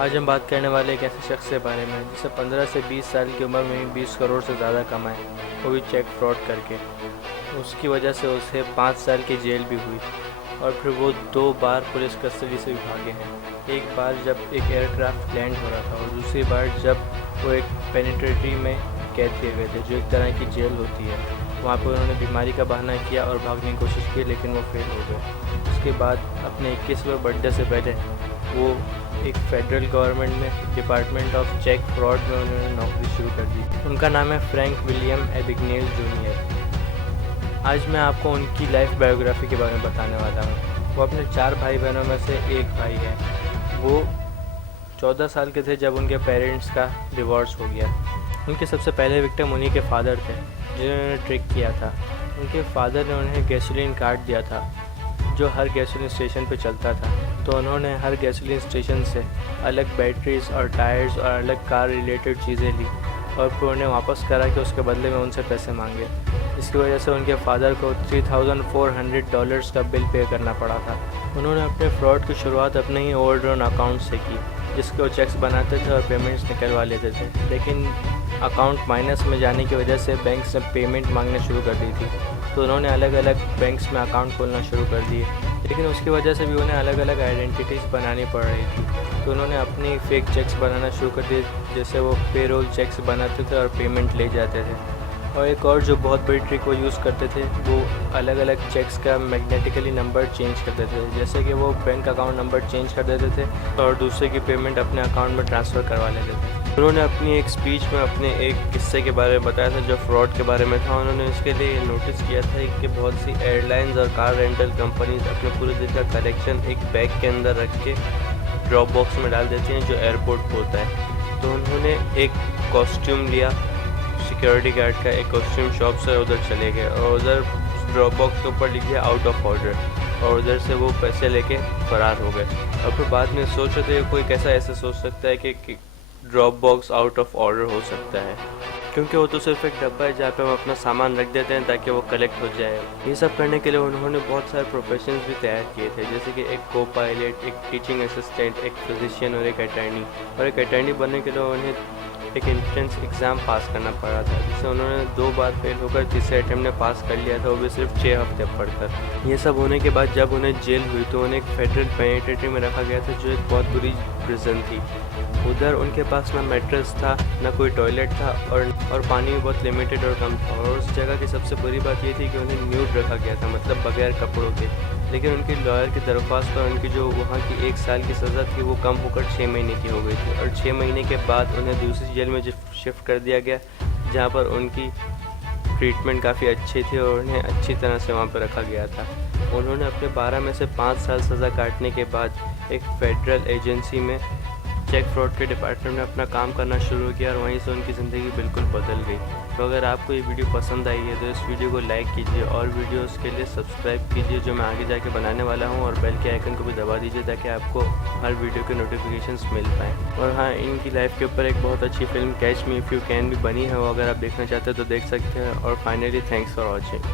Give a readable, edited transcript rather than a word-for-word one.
आज हम बात करने वाले एक ऐसे शख्स के बारे में जिसे 15 से 20 साल की उम्र में ही 20 करोड़ से ज़्यादा कमाए, वो भी चेक फ्रॉड करके। उसकी वजह से उसे 5 साल की जेल भी हुई और फिर वो 2 बार पुलिस कस्टडी से भी भागे हैं। एक बार जब एक एयरक्राफ्ट लैंड हो रहा था और दूसरी बार जब वो एक पेनिट्रेटरी में कैद किए गए थे, जो एक तरह की जेल होती है। वहाँ पर उन्होंने बीमारी का बहाना किया और भागने की कोशिश की, लेकिन वो फेल हो गए। उसके बाद अपने 21वें बर्थडे से पहले वो एक फेडरल गवर्नमेंट में डिपार्टमेंट ऑफ चेक फ्रॉड में उन्होंने नौकरी शुरू कर दी। उनका नाम है फ्रैंक विलियम एबिगनेल जूनियर। आज मैं आपको उनकी लाइफ बायोग्राफी के बारे में बताने वाला हूँ। वो अपने 4 भाई बहनों में से एक भाई है। वो 14 साल के थे जब उनके पेरेंट्स का डिवोर्स हो गया। उनके सबसे पहले विक्टिम उन्हीं के फादर थे, जिन्होंने ट्रिक किया था। उनके फादर ने उन्हें गैसोलीन कार्ड दिया था, जो हर गैसोलीन स्टेशन पे चलता था। तो उन्होंने हर गैसोलीन स्टेशन से अलग बैटरीज और टायर्स और अलग कार रिलेटेड चीज़ें ली और फिर उन्हें वापस करा कि उसके बदले में उनसे पैसे मांगे। इसकी वजह से उनके फादर को $3,400 का बिल पे करना पड़ा था। उन्होंने अपने फ्रॉड की शुरुआत अपने ही ओवरड्राउन अकाउंट से की, जिसके वो चेक्स बनाते थे और पेमेंट्स निकलवा लेते थे। लेकिन अकाउंट माइनस में जाने की वजह से बैंक से पेमेंट मांगना शुरू कर दी थी। तो उन्होंने अलग अलग बैंक्स में अकाउंट खोलना शुरू कर दिए, लेकिन उसकी वजह से भी उन्हें अलग अलग आइडेंटिटीज़ बनानी पड़ रही थी। तो उन्होंने अपनी फ़ेक चेक्स बनाना शुरू कर दिए, जैसे वो पेरोल चेक्स बनाते थे और पेमेंट ले जाते थे। और एक और जो बहुत बड़ी ट्रिक वो यूज़ करते थे, वो अलग अलग चेक्स का मैग्नेटिकली नंबर चेंज करते थे। जैसे कि वो बैंक अकाउंट नंबर चेंज कर देते थे और दूसरे की पेमेंट अपने अकाउंट में ट्रांसफ़र करवा लेते थे। उन्होंने अपनी एक स्पीच में अपने एक किस्से के बारे में बताया था जो फ्रॉड के बारे में था। उन्होंने इसके लिए नोटिस किया था कि बहुत सी एयरलाइंस और कार रेंटल कंपनीज अपने पूरे दिन का कलेक्शन एक बैग के अंदर रख के ड्रॉप बॉक्स में डाल देती हैं, जो एयरपोर्ट पर होता है। तो उन्होंने एक कॉस्ट्यूम लिया सिक्योरिटी गार्ड का, एक कॉस्ट्यूम शॉप से उधर चले गए और उधर ड्रॉप बॉक्स के ऊपर लिख दिया आउट ऑफ ऑर्डर, और उधर से वो पैसे लेके फरार हो गए। और फिर बाद में सोच रहे थे कोई कैसा ऐसे सोच सकता है कि drop box out of order हो सकता है, क्योंकि वो तो सिर्फ एक डब्बा है जहाँ पे हम अपना सामान रख देते हैं ताकि वो कलेक्ट हो जाए। ये सब करने के लिए उन्होंने बहुत सारे प्रोफेशंस भी तैयार किए थे, जैसे कि एक को पायलट, एक टीचिंग असिस्टेंट, एक फिजिशियन और एक अटर्नी। और एक अटर्नी बनने के लिए उन्हें एक एंट्रेंस एग्ज़ाम पास करना पड़ा था, जिसे उन्होंने 2 बार फेल होकर तीसरे अटेम्प्ट में पास कर लिया था, वो भी सिर्फ 6 हफ्ते पढ़कर। ये सब होने के बाद जब उन्हें जेल हुई तो उन्हें एक फेडरल पेनिट्रेटरी में रखा गया था, जो एक बहुत बुरी प्रिजन थी। उधर उनके पास ना मैट्रेस था, ना कोई टॉयलेट था और पानी भी बहुत लिमिटेड और कम था। और उस जगह की सबसे बुरी बात ये थी कि उन्हें न्यूड रखा गया था, मतलब बगैर कपड़ों के। लेकिन उनकी लॉयर की दरख्वास्त पर उनकी जो वहाँ की 1 साल की सज़ा थी वो कम होकर 6 महीने की हो गई थी। और 6 महीने के बाद उन्हें दूसरी जेल में शिफ्ट कर दिया गया, जहाँ पर उनकी ट्रीटमेंट काफ़ी अच्छी थी और उन्हें अच्छी तरह से वहाँ पर रखा गया था। उन्होंने अपने 12 में से 5 साल सज़ा काटने के बाद एक फेडरल एजेंसी में चेक फ्रॉड के डिपार्टमेंट में अपना काम करना शुरू किया और वहीं से उनकी ज़िंदगी बिल्कुल बदल गई। तो अगर आपको ये वीडियो पसंद आई है तो इस वीडियो को लाइक कीजिए और वीडियोस के लिए सब्सक्राइब कीजिए जो मैं आगे जाके बनाने वाला हूँ, और बेल के आइकन को भी दबा दीजिए ताकि आपको हर वीडियो के नोटिफिकेशंस मिल पाएँ। और हाँ, इनकी लाइफ के ऊपर एक बहुत अच्छी film catch me if you can भी बनी है, वो अगर आप देखना चाहते हैं तो देख सकते हैं। और फाइनली थैंक्स फॉर वॉचिंग।